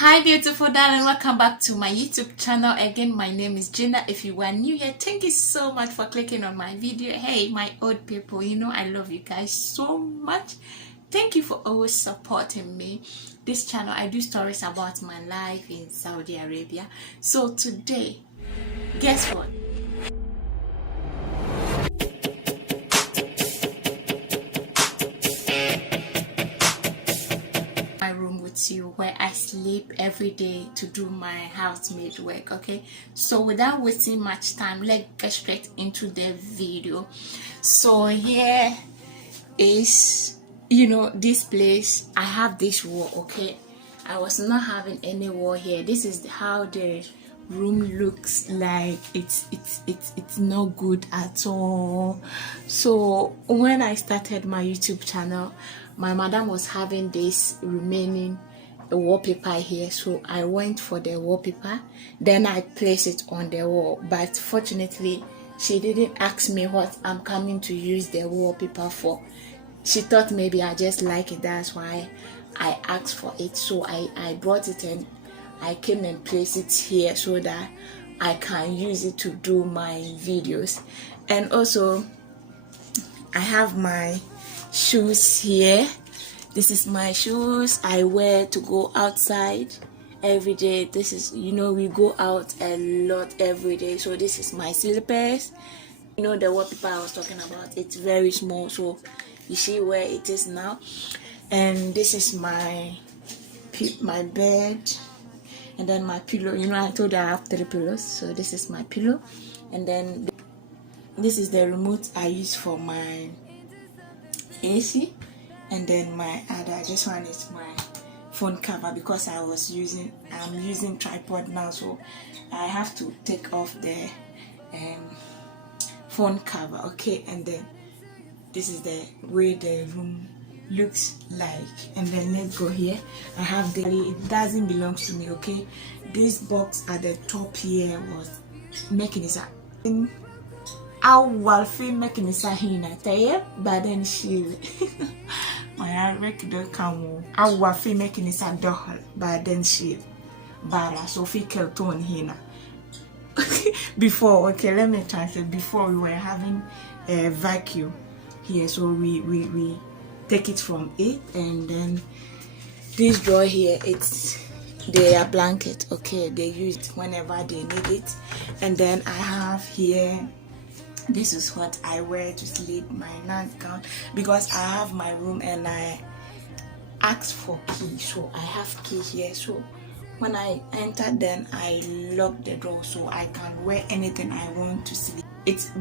Hi beautiful darling, welcome back to my YouTube channel again. My name is Gina. If you are new here, thank you so much for clicking on my video. Hey my old people, you know I love you guys so much. Thank you for always supporting me. This channel, I do stories about my life in Saudi Arabia. So today, guess what? You where I sleep every day to do my housemaid work. Okay, so without wasting much time, let's get straight into the video. So here is, this place. I have this wall. Okay, I was not having any wall here. This is how the room looks like. It's not good at all. So when I started my YouTube channel, my madam was having this remaining wallpaper here, so I went for the wallpaper, then I placed it on the wall. But fortunately, she didn't ask me what I'm coming to use the wallpaper for. She thought maybe I just like it, that's why I asked for it. So I brought it and I came and placed it here so that I can use it to do my videos. And also I have my shoes here. This is my shoes I wear to go outside every day. This is, we go out a lot every day. So this is my slippers. The wallpaper I was talking about, it's very small, so you see where it is now. And this is my bed, and then my pillow. I told you I have 3 pillows, so this is my pillow. And then this is the remote I use for my AC. And then this one is my phone cover, because I'm using tripod now, so I have to take off the phone cover. Okay, and then this is the way the room looks like. And then let's go here. I have it doesn't belong to me. Okay, this box at the top here was making it our film making it a but then she my regular come our film making it a doll, but then she bara so fickle tone here. Before, okay, let me translate. Before, we were having a vacuum here, so we take it from it. And then this drawer here, it's their blanket. Okay, they use it whenever they need it. And then I have here, this is what I wear to sleep, my nightgown, because I have my room and I asked for key, so I have key here. So when I enter, then I lock the door so I can wear anything I want to sleep. It's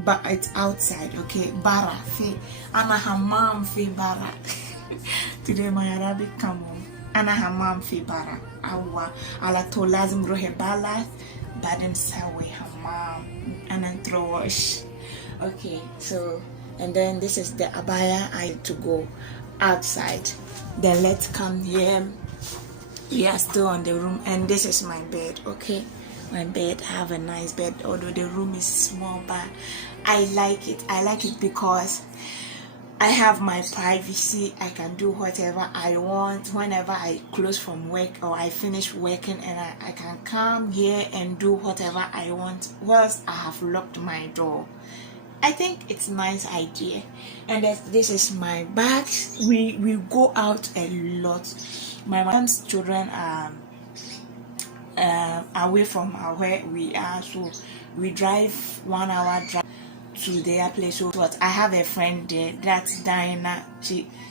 outside. Okay, bara fi ana hammam fi bara. Today my Arabic come on. Ana hammam fi bara. Awa ala to lazim rohe bala baden sawe hammam and throw wash. Okay, so and then this is the abaya I had to go outside. Then let's come here. We are still on the room, and this is my bed. Okay, my bed, I have a nice bed, although the room is small, but I like it. I like it because I have my privacy. I can do whatever I want whenever I close from work or I finish working, and I can come here and do whatever I want whilst I have locked my door. I think it's a nice idea. And this is my bag. We go out a lot. My mom's children are away from where we are, so we drive 1 hour drive to their place. So I have a friend there, that's Diana.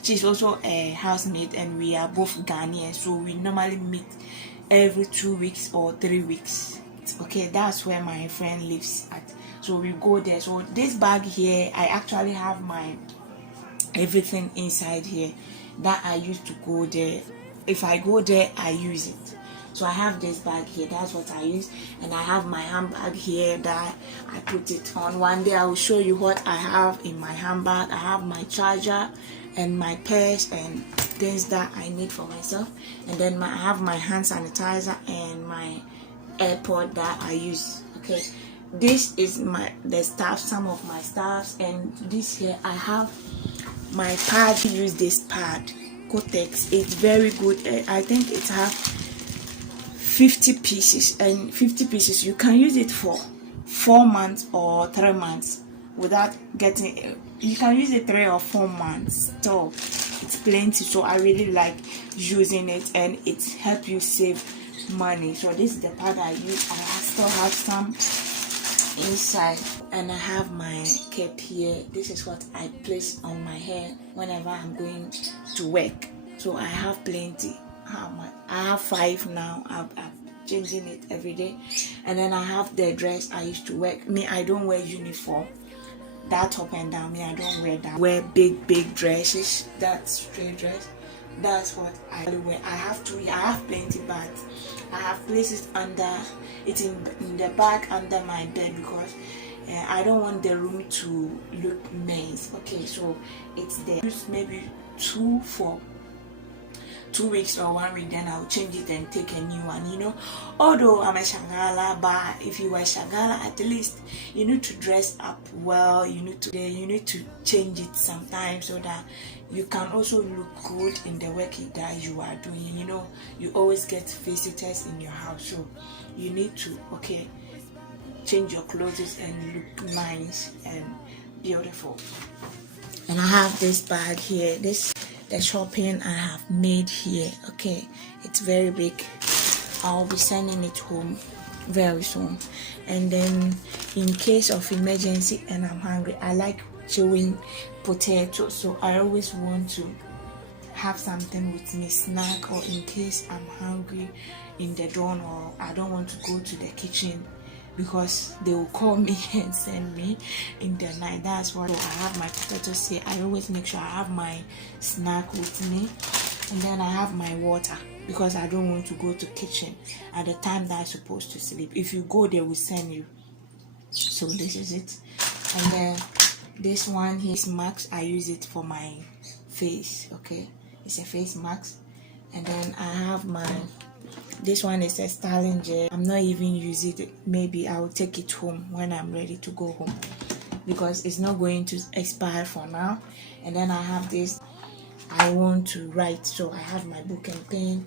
She's also a housemaid, and we are both Ghanaian, so we normally meet every 2 weeks or 3 weeks. Okay, that's where my friend lives at, so we go there. So this bag here, I actually have my everything inside here that I used to go there. If I go there, I use it. So I have this bag here, that's what I use. And I have my handbag here that I put it on. One day I will show you what I have in my handbag. I have my charger and my purse and things that I need for myself. And then I have my hand sanitizer and my AirPod that I use. Okay, this is some of my stuffs. And this here, I have my pad. Use this pad, Kotex. It's very good. I think it have 50 pieces, and 50 pieces you can use it for 4 months or 3 months without getting. You can use it 3 or 4 months, so it's plenty. So I really like using it, and it helps you save money. So this is the part I use. I still have some inside, and I have my cap here. This is what I place on my hair whenever I'm going to work. So I have plenty. I have 5 now. I'm changing it every day. And then I have the dress I used to wear. Me, I don't wear uniform, that up and down. Me, I don't wear that. I wear big dresses, that straight dress. That's what I wear. I have plenty bags. I have places under it, in the bag under my bed, because I don't want the room to look mess. Okay, so it's there. Use maybe 2 for 2 weeks or 1 week, then I'll change it and take a new one, you know. Although I'm a shagala, but if you are shagala, at least you need to dress up well. You need to change it sometimes, so that you can also look good in the work that you are doing. You know, you always get visitors in your house, so you need to change your clothes and look nice and beautiful. And I have this bag here. The shopping I have made here. Okay, it's very big. I'll be sending it home very soon. And then in case of emergency and I'm hungry, I like chewing potatoes, so I always want to have something with me, snack, or in case I'm hungry in the dawn, or I don't want to go to the kitchen because they will call me and send me in the night. That's why I have my potatoes here. I always make sure I have my snack with me, and then I have my water, because I don't want to go to kitchen at the time that I'm supposed to sleep. If you go, they will send you. So this is it. And then this one here is mask. I use it for my face. Okay, it's a face mask. And then I have this one is a styling gel. I'm not even using it. Maybe I will take it home when I'm ready to go home, because it's not going to expire for now. And then I have this. I want to write, so I have my book and pen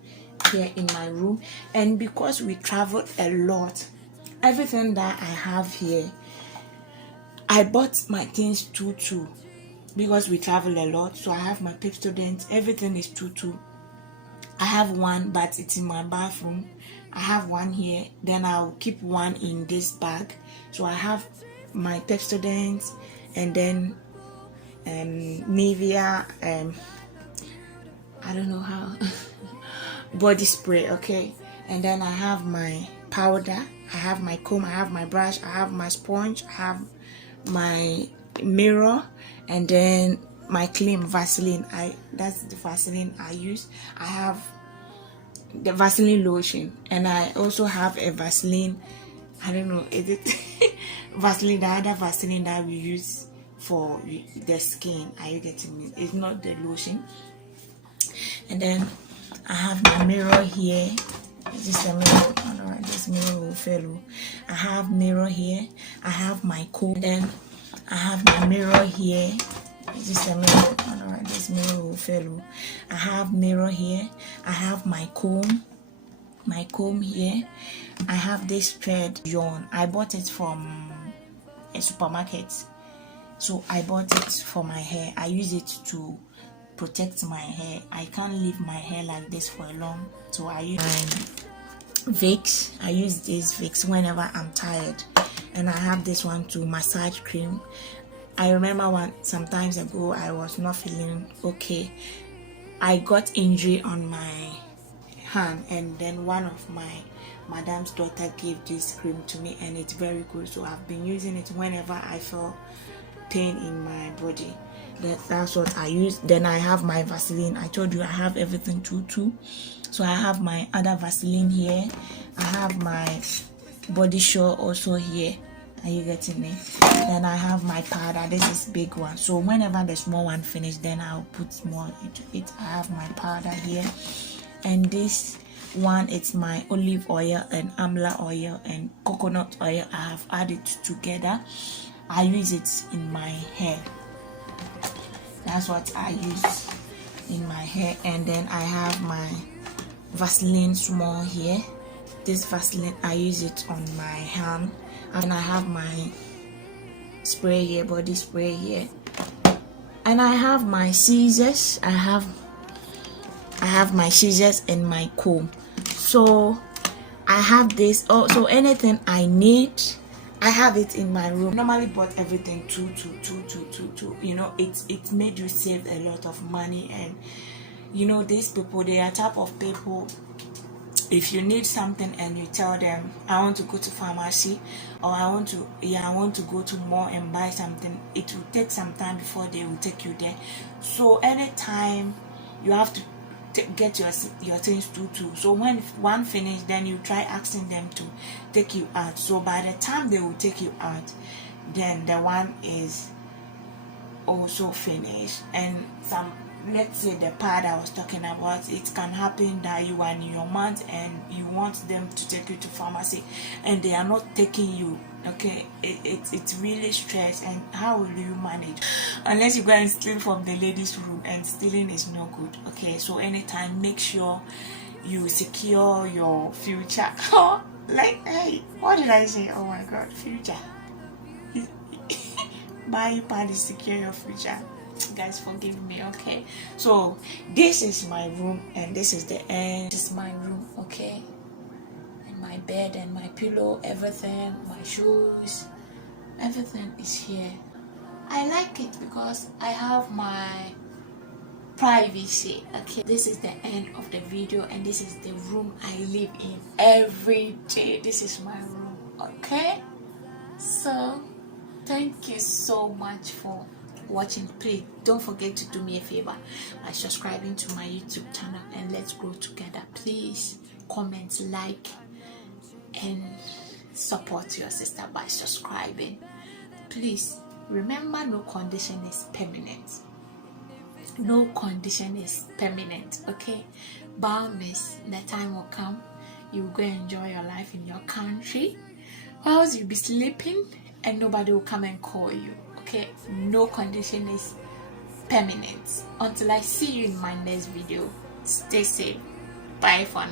here in my room. And because we travel a lot, everything that I have here, I bought my things two, because we travel a lot. So I have my pep students. Everything is two. I have one, but it's in my bathroom. I have one here. Then I'll keep one in this bag. So I have my Pepsodent, and then Nivea, I don't know how, body spray. Okay, and then I have my powder. I have my comb. I have my brush. I have my sponge. I have my mirror, and then my cream, Vaseline. That's the Vaseline I use. I have the Vaseline lotion, and I also have a Vaseline. I don't know, is it Vaseline, the other Vaseline that we use for the skin. Are you getting me? It's not the lotion. And then I have my mirror here. Is this a mirror? Alright, this mirror will fail. I have mirror here. I have my comb. Then I have my mirror here. Is this a mirror? Alright, this mirror will fail. I have mirror here. I have my comb here. I have this thread yarn. I bought it from a supermarket. So I bought it for my hair. I use it to protect my hair. I can't leave my hair like this for a long. So I use my Vicks. I use this Vicks whenever I'm tired. And I have this one too, massage cream. I remember sometimes ago I was not feeling okay. I got injury on my hand, and then one of my madam's daughter gave this cream to me, and it's very good. So I've been using it whenever I feel pain in my body. That's what I use. Then I have my Vaseline. I told you I have everything too. So I have my other Vaseline here. I have my Body Shore also here. Are you getting me? Then I have my powder. This is big one. So whenever the small one finish, then I'll put more into it. I have my powder here. And this one, it's my olive oil and amla oil and coconut oil. I have added together. I use it in my hair. That's what I use in my hair. And then I have my Vaseline small here. this Vaseline, I use it on my hand, and I have my spray here, body spray here, and I have my scissors. I have my scissors and my comb. So I have this. Also, anything I need, I have it in my room. Normally bought everything two. You know, it made you save a lot of money. And you know, these people, they are type of people, if you need something and you tell them, I want to go to pharmacy, or I want to go to mall and buy something, it will take some time before they will take you there. So anytime you have to get your things too. So when one finish, then you try asking them to take you out. So by the time they will take you out, then the one is also finished. And some, let's say the part I was talking about, it can happen that you are in your month and you want them to take you to pharmacy and they are not taking you. Okay, it's really stress. And how will you manage unless you go and steal from the ladies' room? And stealing is no good. Okay, so anytime make sure you secure your future. Like, hey, what did I say? Oh my god, future. Buy party, secure your future. Guys, forgive me. Okay, so this is my room and this is the end. This is my room. Okay, my bed and my pillow, everything, my shoes, everything is here. I like it because I have my privacy. Okay, this is the end of the video, and this is the room I live in every day. This is my room. Okay, so thank you so much for watching. Please don't forget to do me a favor by subscribing to my YouTube channel, and let's grow together. Please comment, like, and support your sister by subscribing. Please remember, no condition is permanent. No condition is permanent. Okay, boundless. The time will come, you will go enjoy your life in your country, or else you'll be sleeping and nobody will come and call you. Okay, no condition is permanent. Until I see you in my next video, stay safe. Bye for now.